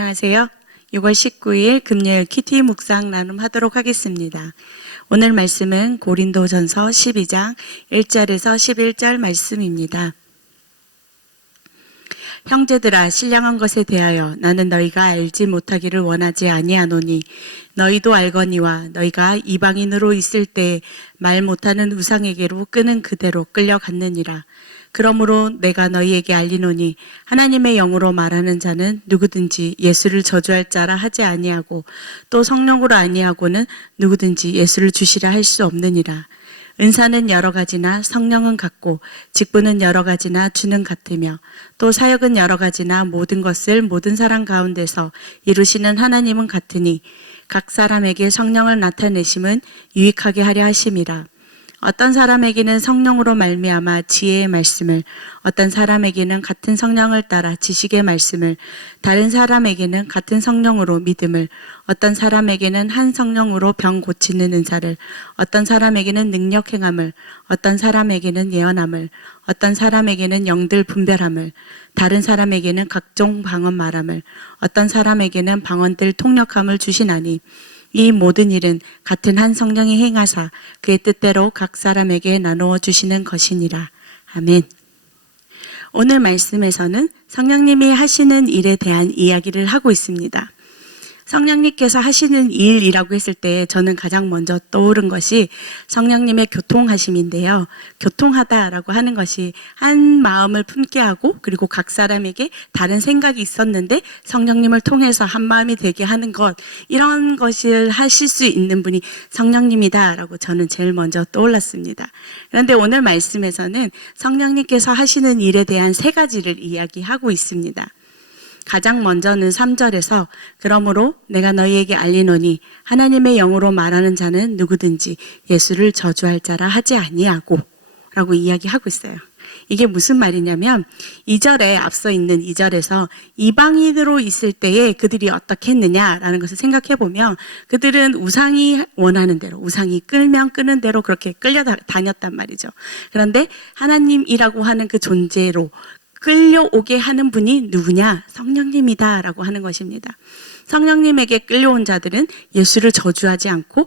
안녕하세요. 6월 19일 금요일 큐티 묵상 나눔하도록 하겠습니다. 오늘 말씀은 고린도전서 12장 1절에서 11절 말씀입니다. 형제들아, 신령한 것에 대하여 나는 너희가 알지 못하기를 원하지 아니하노니 너희도 알거니와 너희가 이방인으로 있을 때 말 못하는 우상에게로 끄는 그대로 끌려갔느니라. 그러므로 내가 너희에게 알리노니 하나님의 영으로 말하는 자는 누구든지 예수를 저주할 자라 하지 아니하고 또 성령으로 아니하고는 누구든지 예수를 주시라 할 수 없느니라. 은사는 여러 가지나 성령은 같고 직분은 여러 가지나 주는 같으며 또 사역은 여러 가지나 모든 것을 모든 사람 가운데서 이루시는 하나님은 같으니 각 사람에게 성령을 나타내심은 유익하게 하려 하심이라. 어떤 사람에게는 성령으로 말미암아 지혜의 말씀을, 어떤 사람에게는 같은 성령을 따라 지식의 말씀을, 다른 사람에게는 같은 성령으로 믿음을, 어떤 사람에게는 한 성령으로 병 고치는 은사를, 어떤 사람에게는 능력 행함을, 어떤 사람에게는 예언함을, 어떤 사람에게는 영들 분별함을, 다른 사람에게는 각종 방언 말함을, 어떤 사람에게는 방언들 통역함을 주시나니 이 모든 일은 같은 한 성령이 행하사 그의 뜻대로 각 사람에게 나누어 주시는 것이니라. 아멘. 오늘 말씀에서는 성령님이 하시는 일에 대한 이야기를 하고 있습니다. 성령님께서 하시는 일이라고 했을 때 저는 가장 먼저 떠오른 것이 성령님의 교통하심인데요. 교통하다라고 하는 것이 한 마음을 품게 하고 그리고 각 사람에게 다른 생각이 있었는데 성령님을 통해서 한 마음이 되게 하는 것, 이런 것을 하실 수 있는 분이 성령님이다라고 저는 제일 먼저 떠올랐습니다. 그런데 오늘 말씀에서는 성령님께서 하시는 일에 대한 세 가지를 이야기하고 있습니다. 가장 먼저는 3절에서 그러므로 내가 너희에게 알리노니 하나님의 영으로 말하는 자는 누구든지 예수를 저주할 자라 하지 아니하고 라고 이야기하고 있어요. 이게 무슨 말이냐면 2절에 앞서 있는 2절에서 이방인으로 있을 때에 그들이 어떻게 했느냐라는 것을 생각해 보면 그들은 우상이 원하는 대로, 우상이 끌면 끄는 대로 그렇게 끌려다녔단 말이죠. 그런데 하나님이라고 하는 그 존재로 끌려오게 하는 분이 누구냐? 성령님이다 라고 하는 것입니다. 성령님에게 끌려온 자들은 예수를 저주하지 않고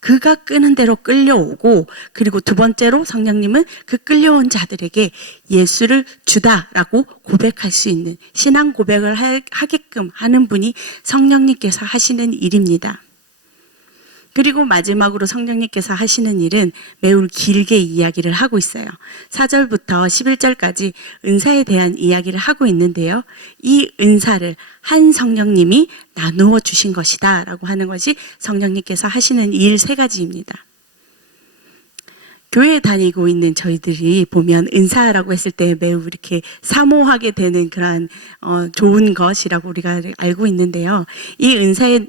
그가 끄는 대로 끌려오고, 그리고 두 번째로 성령님은 그 끌려온 자들에게 예수를 주다라고 고백할 수 있는 신앙 고백을 하게끔 하는 분이 성령님께서 하시는 일입니다. 그리고 마지막으로 성령님께서 하시는 일은 매우 길게 이야기를 하고 있어요. 4절부터 11절까지 은사에 대한 이야기를 하고 있는데요. 이 은사를 한 성령님이 나누어 주신 것이다 라고 하는 것이 성령님께서 하시는 일 세 가지입니다. 교회에 다니고 있는 저희들이 보면 은사라고 했을 때 매우 이렇게 사모하게 되는 그런 좋은 것이라고 우리가 알고 있는데요. 이 은사에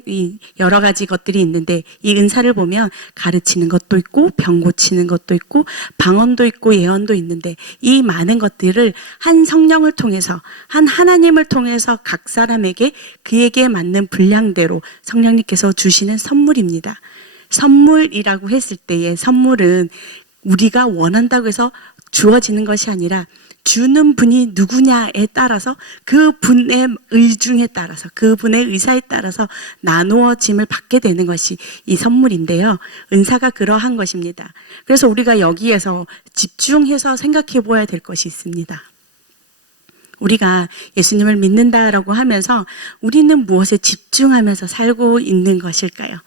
여러 가지 것들이 있는데 이 은사를 보면 가르치는 것도 있고 병 고치는 것도 있고 방언도 있고 예언도 있는데 이 많은 것들을 한 성령을 통해서, 한 하나님을 통해서 각 사람에게 그에게 맞는 분량대로 성령님께서 주시는 선물입니다. 선물이라고 했을 때의 선물은 우리가 원한다고 해서 주어지는 것이 아니라 주는 분이 누구냐에 따라서 그 분의 의중에 따라서, 그 분의 의사에 따라서 나누어짐을 받게 되는 것이 이 선물인데요. 은사가 그러한 것입니다. 그래서 우리가 여기에서 집중해서 생각해 보아야 될 것이 있습니다. 우리가 예수님을 믿는다라고 하면서 우리는 무엇에 집중하면서 살고 있는 것일까요?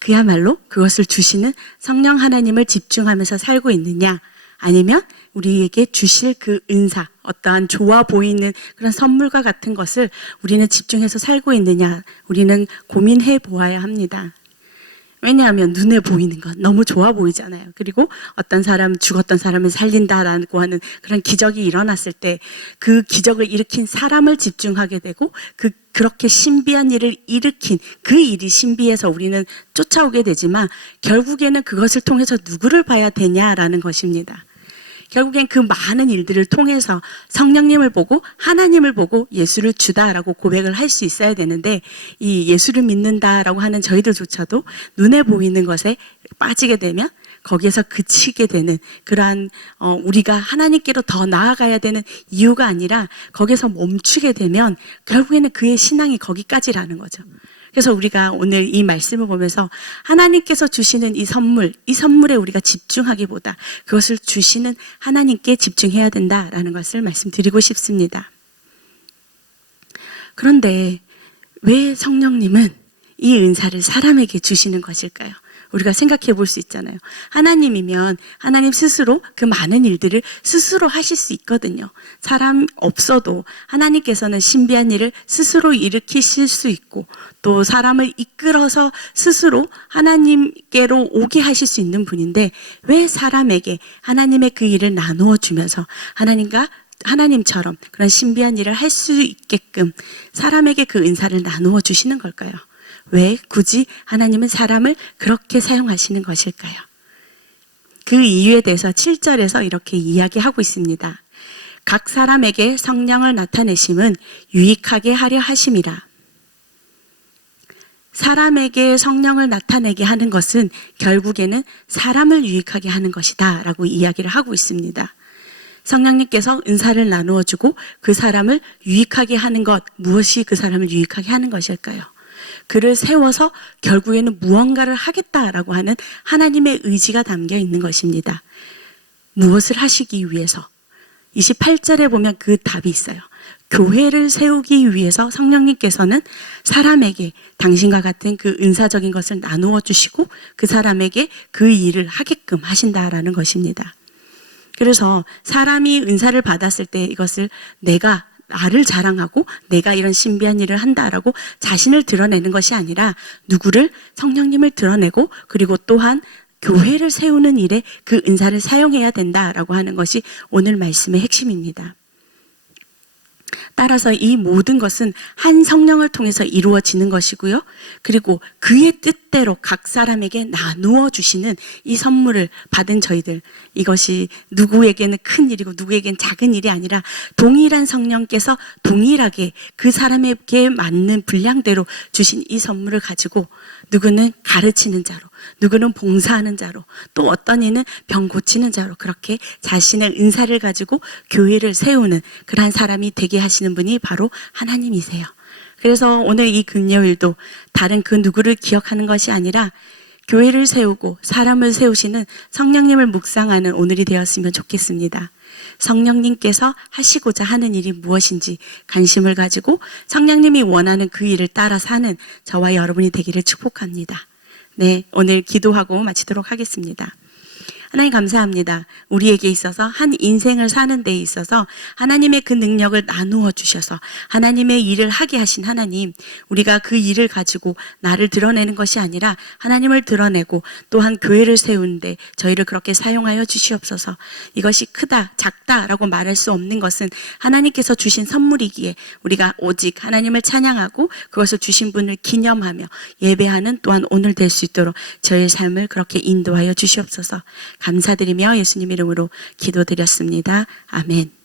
그야말로 그것을 주시는 성령 하나님을 집중하면서 살고 있느냐, 아니면 우리에게 주실 그 은사, 어떠한 좋아 보이는 그런 선물과 같은 것을 우리는 집중해서 살고 있느냐, 우리는 고민해 보아야 합니다. 왜냐하면 눈에 보이는 건 너무 좋아 보이잖아요. 그리고 어떤 사람, 죽었던 사람을 살린다라고 하는 그런 기적이 일어났을 때 그 기적을 일으킨 사람을 집중하게 되고 그렇게 신비한 일을 일으킨 그 일이 신비해서 우리는 쫓아오게 되지만 결국에는 그것을 통해서 누구를 봐야 되냐라는 것입니다. 결국엔 그 많은 일들을 통해서 성령님을 보고 하나님을 보고 예수를 주다라고 고백을 할 수 있어야 되는데, 이 예수를 믿는다라고 하는 저희들조차도 눈에 보이는 것에 빠지게 되면 거기에서 그치게 되는 그러한 우리가 하나님께로 더 나아가야 되는 이유가 아니라 거기서 멈추게 되면 결국에는 그의 신앙이 거기까지라는 거죠. 그래서 우리가 오늘 이 말씀을 보면서 하나님께서 주시는 이 선물에 우리가 집중하기보다 그것을 주시는 하나님께 집중해야 된다라는 것을 말씀드리고 싶습니다. 그런데 왜 성령님은 이 은사를 사람에게 주시는 것일까요? 우리가 생각해 볼 수 있잖아요. 하나님이면 하나님 스스로 그 많은 일들을 스스로 하실 수 있거든요. 사람 없어도 하나님께서는 신비한 일을 스스로 일으키실 수 있고 또 사람을 이끌어서 스스로 하나님께로 오게 하실 수 있는 분인데 왜 사람에게 하나님의 그 일을 나누어 주면서 하나님처럼 그런 신비한 일을 할 수 있게끔 사람에게 그 은사를 나누어 주시는 걸까요? 왜 굳이 하나님은 사람을 그렇게 사용하시는 것일까요? 그 이유에 대해서 7절에서 이렇게 이야기하고 있습니다. 각 사람에게 성령을 나타내심은 유익하게 하려 하심이라. 사람에게 성령을 나타내게 하는 것은 결국에는 사람을 유익하게 하는 것이다 라고 이야기를 하고 있습니다. 성령님께서 은사를 나누어 주고 그 사람을 유익하게 하는 것, 무엇이 그 사람을 유익하게 하는 것일까요? 그를 세워서 결국에는 무언가를 하겠다라고 하는 하나님의 의지가 담겨 있는 것입니다. 무엇을 하시기 위해서? 28절에 보면 그 답이 있어요. 교회를 세우기 위해서 성령님께서는 사람에게 당신과 같은 그 은사적인 것을 나누어 주시고 그 사람에게 그 일을 하게끔 하신다라는 것입니다. 그래서 사람이 은사를 받았을 때 이것을 나를 자랑하고 내가 이런 신비한 일을 한다라고 자신을 드러내는 것이 아니라 누구를? 성령님을 드러내고 그리고 또한 교회를 세우는 일에 그 은사를 사용해야 된다라고 하는 것이 오늘 말씀의 핵심입니다. 따라서 이 모든 것은 한 성령을 통해서 이루어지는 것이고요. 그리고 그의 뜻대로 각 사람에게 나누어 주시는 이 선물을 받은 저희들, 이것이 누구에게는 큰 일이고 누구에게는 작은 일이 아니라 동일한 성령께서 동일하게 그 사람에게 맞는 분량대로 주신 이 선물을 가지고 누구는 가르치는 자로, 누구는 봉사하는 자로, 또 어떤 이는 병 고치는 자로 그렇게 자신의 은사를 가지고 교회를 세우는 그러한 사람이 되게 하시는 분이 바로 하나님이세요. 그래서 오늘 이 금요일도 다른 그 누구를 기억하는 것이 아니라 교회를 세우고 사람을 세우시는 성령님을 묵상하는 오늘이 되었으면 좋겠습니다. 성령님께서 하시고자 하는 일이 무엇인지 관심을 가지고 성령님이 원하는 그 일을 따라 사는 저와 여러분이 되기를 축복합니다. 네, 오늘 기도하고 마치도록 하겠습니다. 하나님 감사합니다. 우리에게 있어서 한 인생을 사는 데 있어서 하나님의 그 능력을 나누어 주셔서 하나님의 일을 하게 하신 하나님, 우리가 그 일을 가지고 나를 드러내는 것이 아니라 하나님을 드러내고 또한 교회를 세우는데 저희를 그렇게 사용하여 주시옵소서. 이것이 크다, 작다라고 말할 수 없는 것은 하나님께서 주신 선물이기에 우리가 오직 하나님을 찬양하고 그것을 주신 분을 기념하며 예배하는 또한 오늘 될 수 있도록 저희의 삶을 그렇게 인도하여 주시옵소서. 감사드리며 예수님 이름으로 기도드렸습니다. 아멘.